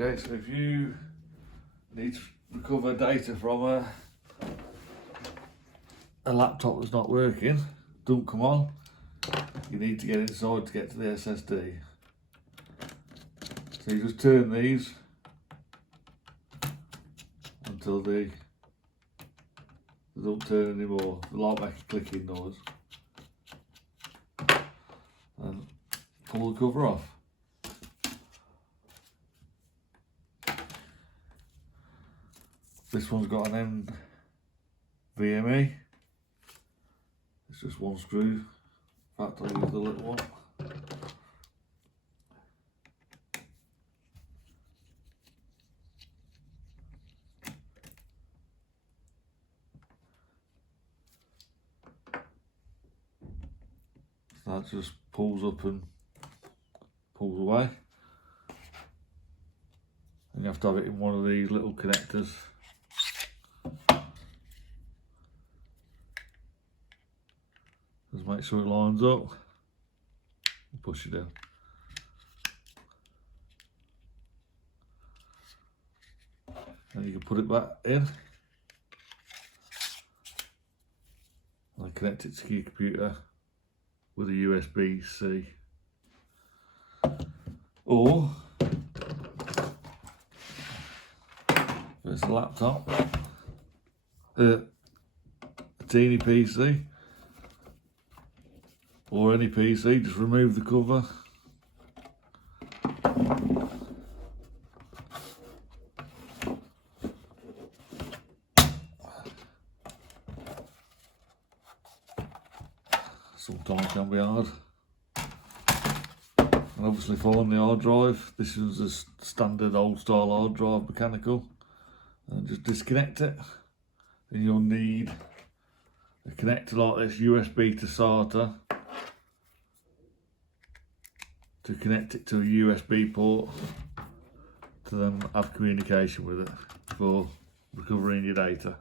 Okay, so if you need to recover data from a laptop that's not working, don't come on, you need to get inside to get to the SSD. So you just turn these until they don't turn anymore. The light makes a clicking noise. And pull the cover off. This one's got an NVMe. It's just one screw. In fact, I'll use the little one. So that just pulls up and pulls away. And you have to have it in one of these little connectors. Just make sure it lines up. Push it down. And you can put it back in. And connect it to your computer with a USB-C. Or if it's a laptop, a teeny PC, or any PC, just remove the cover. Sometimes can be hard. And obviously following the hard drive, this is a standard old style hard drive, mechanical. And just disconnect it. And you'll need a connector like this, USB to SATA, to connect it to a USB port to then have communication with it for recovering your data.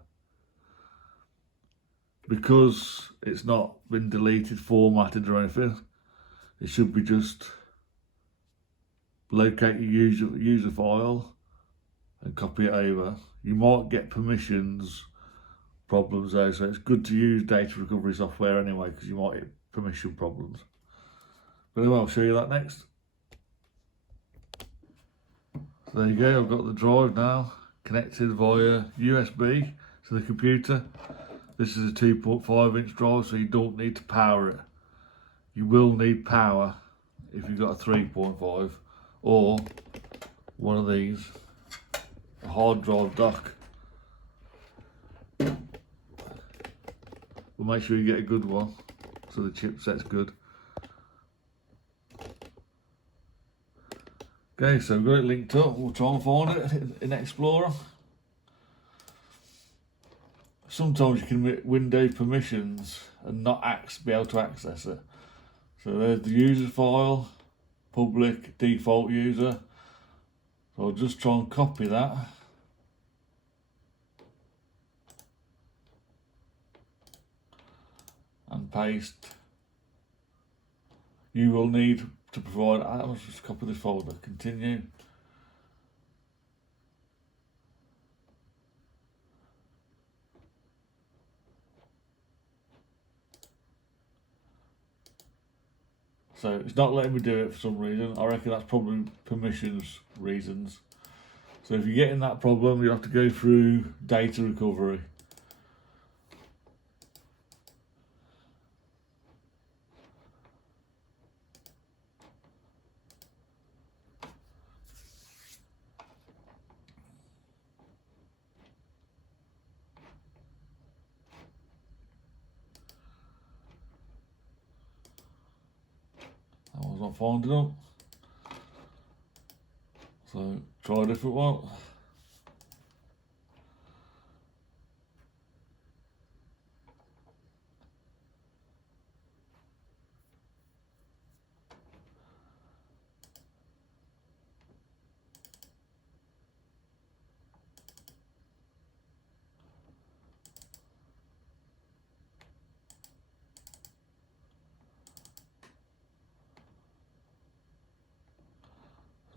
Because it's not been deleted, formatted or anything, it should be just locate your user file and copy it over. You might get permissions problems though, so it's good to use data recovery software anyway, because you might get permission problems. But anyway, I'll show you that next. So there you go, I've got the drive now connected via USB to the computer. This is a 2.5 inch drive, so you don't need to power it. You will need power if you've got a 3.5 or one of these, a hard drive dock. But make sure you get a good one so the chipset's good. Okay, so I've got it linked up. We'll try and find it in Explorer. Sometimes you can window permissions and not be able to access it. So there's the user file, public, default user. So I'll just try and copy that. And paste. You will need to provide, let's just copy this folder, continue. So it's not letting me do it for some reason. I reckon that's probably permissions reasons. So if you're getting that problem, you have to go through data recovery. I was not finding them. So try a different one.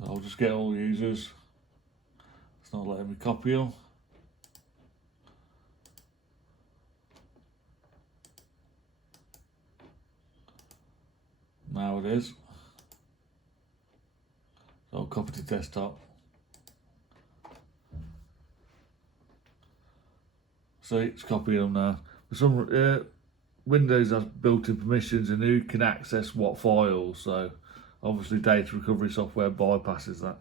I'll just get all the users, It's not letting me copy them. Now it is. So I'll copy to desktop. See, it's copying them now. For some Windows has built-in permissions and who can access what files. So obviously data recovery software bypasses that.